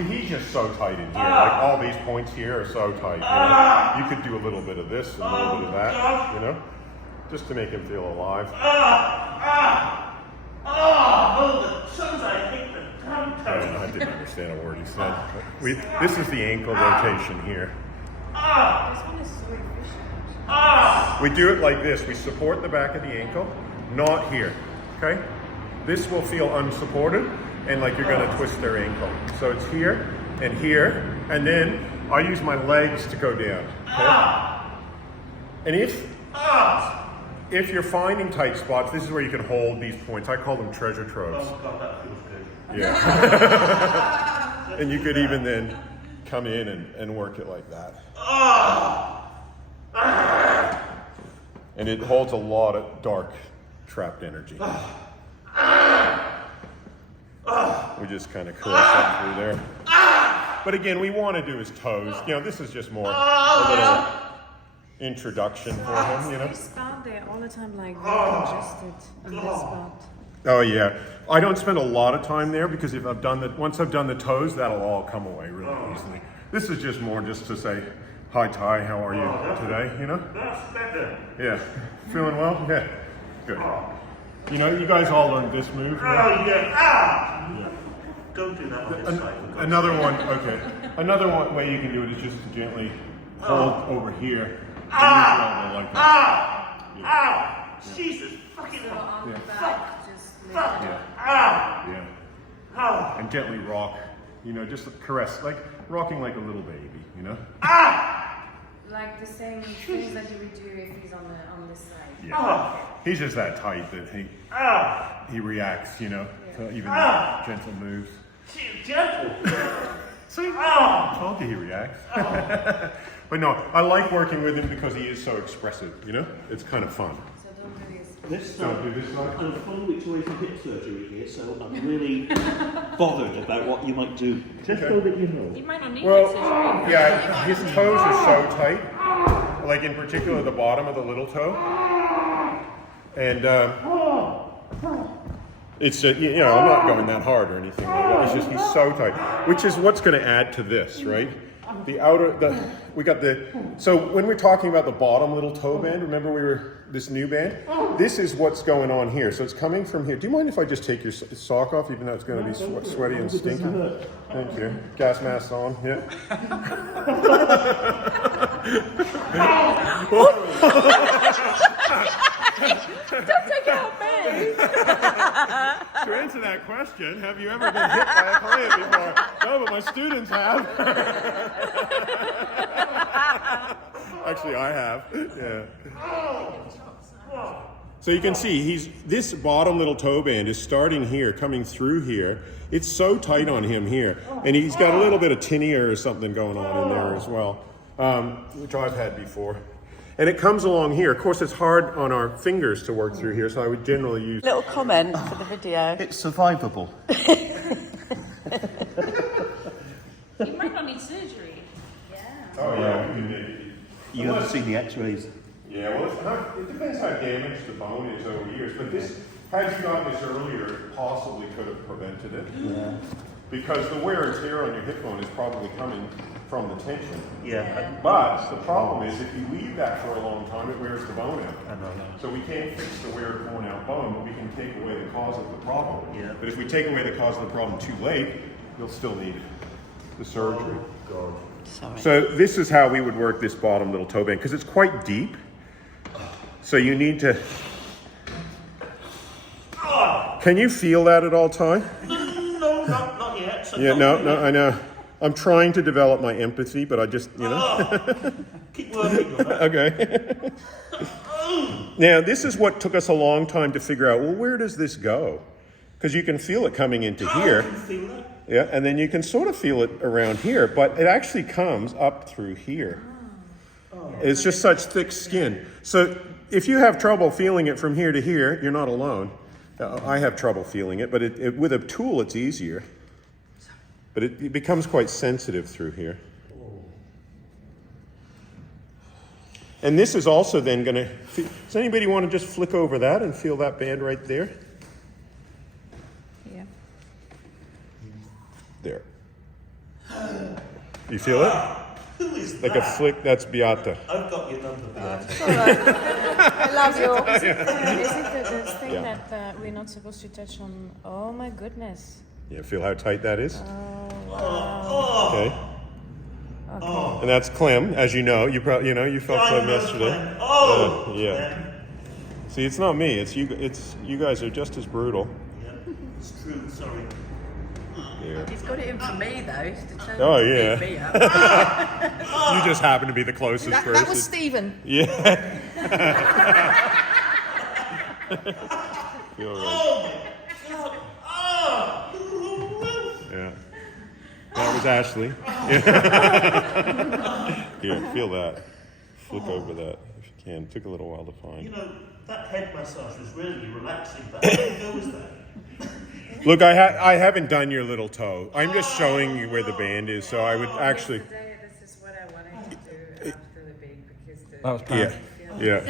But he's just so tight in here. Like all these points here are so tight. You know? You could do a little bit of this and a little bit of that, you know, just to make him feel alive. The sons, I hate the damn toes. I didn't understand a word he said. This is the ankle rotation here. This one is so efficient. We do it like this. We support the back of the ankle, not here, okay? This will feel unsupported and like you're gonna twist their ankle. So it's here, and then I use my legs to go down, okay? And if you're finding tight spots, this is where you can hold these points. I call them treasure troves. Oh God, that feels good. Yeah. And you could even then come in and work it like that. And it holds a lot of dark trapped energy. We just kind of caress up through there. But again, we want to do his toes. You know, this is just more a little introduction for him, you know. This spot there all the time, like really congested on this spot. Oh yeah, I don't spend a lot of time there because if once I've done the toes, that'll all come away really easily. This is just more just to say, hi Ty, how are you today? You know? That's better. Yeah, feeling well? Yeah, good. You know, you guys all learned this move. Oh yeah. Don't do that on this side. Another one. Okay. Another way you can do it is just to gently hold over here. Like that. Jesus fucking So on the Yeah. back, just lift it up. Yeah. And gently rock. You know, just caress, like rocking like a little baby. You know. Like the same things that you would do if he's on this side. Yeah. He's just that tight that he reacts. You know, to even gentle moves. Gentle. See, I told you he reacts. But no, I like working with him because he is so expressive. You know, it's kind of fun. So don't do this. Don't do this side. I'm 4 weeks away from hip surgery here, so I'm really bothered about what you might do. Just so that you know. He might not need Well, surgery. yeah, his toes are so tight. Like in particular, the bottom of the little toe. And it's you know, I'm not going that hard or anything like that. It's just he's so tight, which is what's going to add to this, right? So when we're talking about the bottom little toe band, remember this new band? This is what's going on here. So it's coming from here. Do you mind if I just take your sock off, even though it's going to be sweaty and stinky? Thank you. Gas mask on, yeah. Don't take it out, man. To answer that question, have you ever been hit by a client before? No, but my students have. Actually, I have. Yeah. So you can see this bottom little toe band is starting here, coming through here. It's so tight on him here, and he's got a little bit of tinea or something going on in there as well, which I've had before. And it comes along here. Of course, it's hard on our fingers to work through here, so I would generally use... Little comment for the video. It's survivable. He might not need surgery. Yeah. Oh, yeah. You haven't seen the x-rays. Yeah, well, it depends how damaged the bone is over years, but had you got this earlier, it possibly could have prevented it. Yeah. Because the wear and tear on your hip bone is probably coming from the tension. Yeah. But the problem is if you leave that for a long time, it wears the bone out. I know. So we can't fix the wear worn out bone, but we can take away the cause of the problem. Yeah. But if we take away the cause of the problem too late, you'll still need the surgery. Sorry. So this is how we would work this bottom little toe band, because it's quite deep. So you need to... Can you feel that at all, Ty? No, not yet. So Yeah, no, I know. I'm trying to develop my empathy, but I just, you know. Keep working on that. Okay. Now, this is what took us a long time to figure out, well, where does this go? Because you can feel it coming into here. I can feel that. Yeah, and then you can sort of feel it around here, but it actually comes up through here. It's just such thick skin. So if you have trouble feeling it from here to here, you're not alone. I have trouble feeling it, but with a tool, it's easier. But it becomes quite sensitive through here. And this is also then going to... Does anybody want to just flick over that and feel that band right there? Yeah. There. You feel it? Who is Like that? a flick, that's Beata. I've got your number, Beata. I love you. Is it the thing Yeah. that we're not supposed to touch on? Oh my goodness. Yeah, feel how tight that is? Oh, wow. Oh, Okay. oh. And that's Clem, as you know. You probably, you felt I Clem know yesterday. Clem. Oh, Yeah. Clem. See, it's not me. It's you. It's you guys are just as brutal. Yeah, it's true. Sorry. Yeah. He's got it in for me though. To turn Oh, beat yeah. me up. You just happen to be the closest person. That was Stephen. Yeah. Feel right. Oh my God. Oh. Yeah. That was Ashley. Yeah, feel that. Flick over that if you can. Took a little while to You find. know, that head massage was really relaxing, but how long ago was that? Look, I haven't done your little toe. I'm just showing you where the band is, so I would actually. Today, this is what I wanted to do after the big because the That was Yeah. planned. Yeah.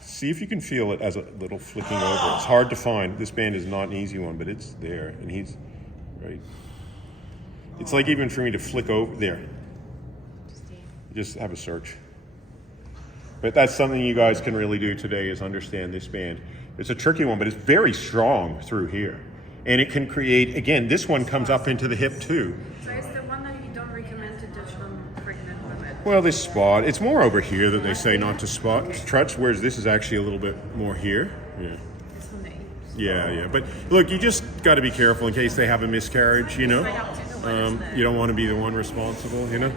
See if you can feel it as a little flicking over. It's hard to find. This band is not an easy one, but it's there, and he's right. It's like even for me to flick over there. Just have a search. But that's something you guys can really do today is understand this band. It's a tricky one, but it's very strong through here. And it can create, again, this one comes up into the hip too. So it's the one that you don't recommend to touch on pregnant women. Well, this spot, it's more over here that they say not to touch, whereas this is actually a little bit more here. Yeah. It's on the hips. Yeah. But look, you just got to be careful in case they have a miscarriage, you know? You don't want to be the one responsible, you know?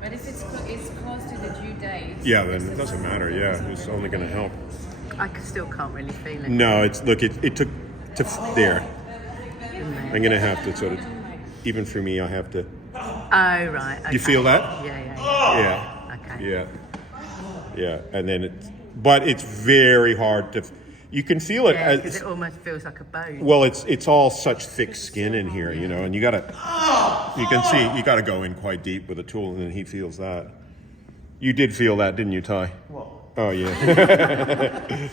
But if it's close to the due date. Yeah, then it doesn't matter. Yeah, it's only going to help. I still can't really feel it. No, it took to there. I'm going to have to sort of, even for me, I have to. Oh right. Okay. You feel that? Yeah. Yeah. Okay. Yeah. And then but it's very hard to, you can feel it. Yeah, because it almost feels like a bone. Well, it's all such thick skin in here, you know, and you can see, you gotta go in quite deep with a tool, and then he feels that. You did feel that, didn't you, Ty? What? Oh, yeah.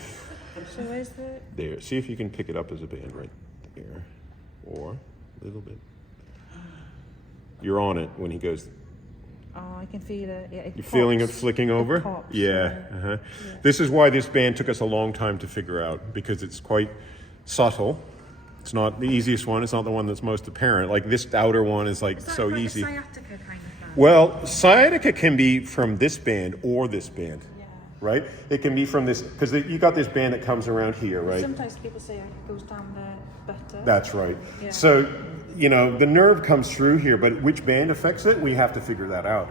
So where's the? There, see if you can pick it up as a band right there, or a little bit. You're on it when he goes. Oh, I can feel it. Yeah, You're feeling it flicking over? It pops, Yeah. This is why this band took us a long time to figure out, because it's quite subtle. It's not the easiest one. It's not the one that's most apparent. Like this outer one is like so easy. Sciatica kind of band. Well, sciatica can be from this band or this band, right? It can be from this, because you got this band that comes around here, right? Sometimes people say it goes down the butter. That's right. Yeah. So, the nerve comes through here, but which band affects it, we have to figure that out.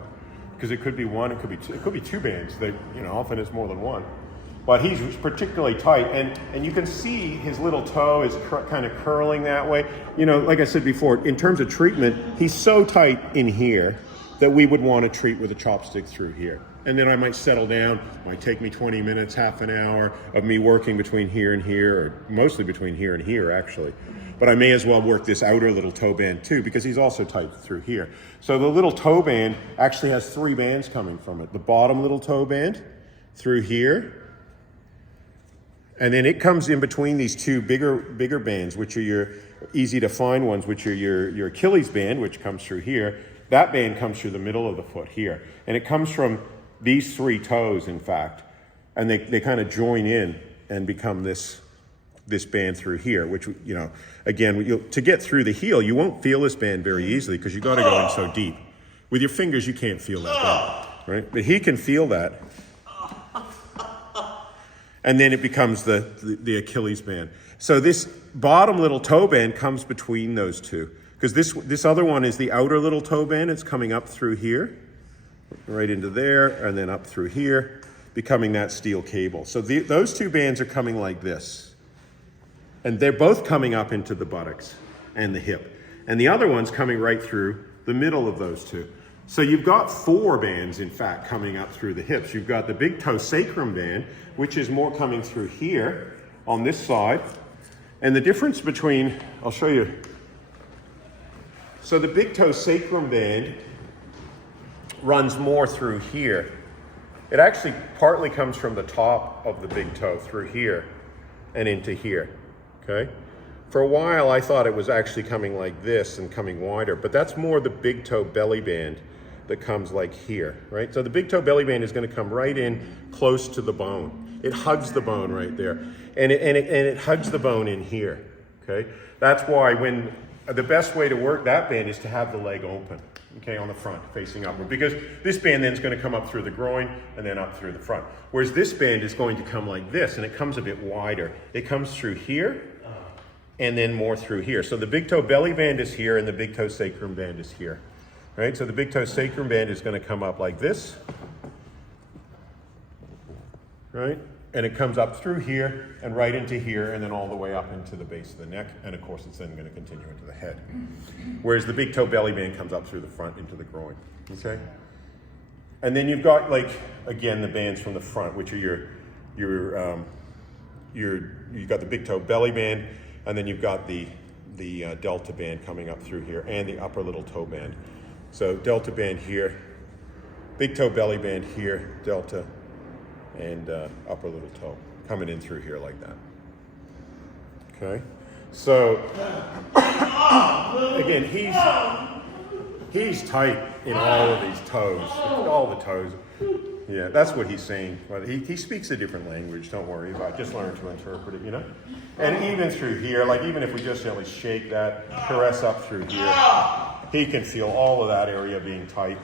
Because it could be one, it could be two bands. That often it's more than one. But he's particularly tight, and you can see his little toe is kind of curling that way. Like I said before, in terms of treatment, he's so tight in here that we would want to treat with a chopstick through here. And then I might settle down. It might take me 20 minutes, half an hour of me working between here and here, or mostly between here and here, actually. But I may as well work this outer little toe band too, because he's also tight through here. So the little toe band actually has three bands coming from it. The bottom little toe band through here, and then it comes in between these two bigger bands, which are your easy to find ones, which are your Achilles band, which comes through here. That band comes through the middle of the foot here. And it comes from these three toes, in fact. And they kind of join in and become this band through here, which, again, to get through the heel, you won't feel this band very easily because you got to go in so deep. With your fingers, you can't feel that band, right? But he can feel that. And then it becomes the Achilles band. So this bottom little toe band comes between those two. Because this other one is the outer little toe band. It's coming up through here, right into there, and then up through here, becoming that steel cable. So those two bands are coming like this. And they're both coming up into the buttocks and the hip. And the other one's coming right through the middle of those two. So you've got four bands, in fact, coming up through the hips. You've got the big toe sacrum band, which is more coming through here on this side. And the difference between, I'll show you. So the big toe sacrum band runs more through here. It actually partly comes from the top of the big toe through here and into here, okay? For a while, I thought it was actually coming like this and coming wider, but that's more the big toe belly band that comes like here, right? So the big toe belly band is going to come right in close to the bone. It hugs the bone right there, and it hugs the bone in here, okay? That's why when the best way to work that band is to have the leg open, okay, on the front, facing upward, because this band then is going to come up through the groin and then up through the front. Whereas this band is going to come like this, and it comes a bit wider. It comes through here, and then more through here. So the big toe belly band is here, and the big toe sacrum band is here, right? So the big toe sacrum band is going to come up like this, right? And it comes up through here and right into here, and then all the way up into the base of the neck, and of course it's then going to continue into the head. Whereas the big toe belly band comes up through the front into the groin, okay? And then you've got, like, again, the bands from the front, which are you've got the big toe belly band, and then you've got the delta band coming up through here, and the upper little toe band. So delta band here, big toe belly band here, delta, and upper little toe coming in through here like that. Okay, so again, he's tight in all of these toes, all the toes. Yeah, that's what he's saying. But he speaks a different language. Don't worry about it. Just learn to interpret it, you know. And even through here, like even if we just gently shake that, caress up through here, he can feel all of that area being tight.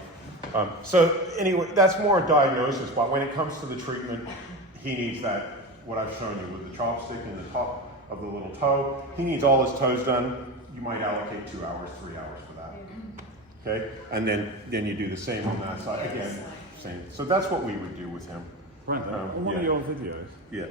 So anyway, that's more a diagnosis. But when it comes to the treatment, he needs that, what I've shown you with the chopstick in the top of the little toe. He needs all his toes done. You might allocate 2 hours, 3 hours for that. Okay, and then you do the same on that side again. Same. So that's what we would do with him. Brandon, on one yeah. of your videos, Yeah.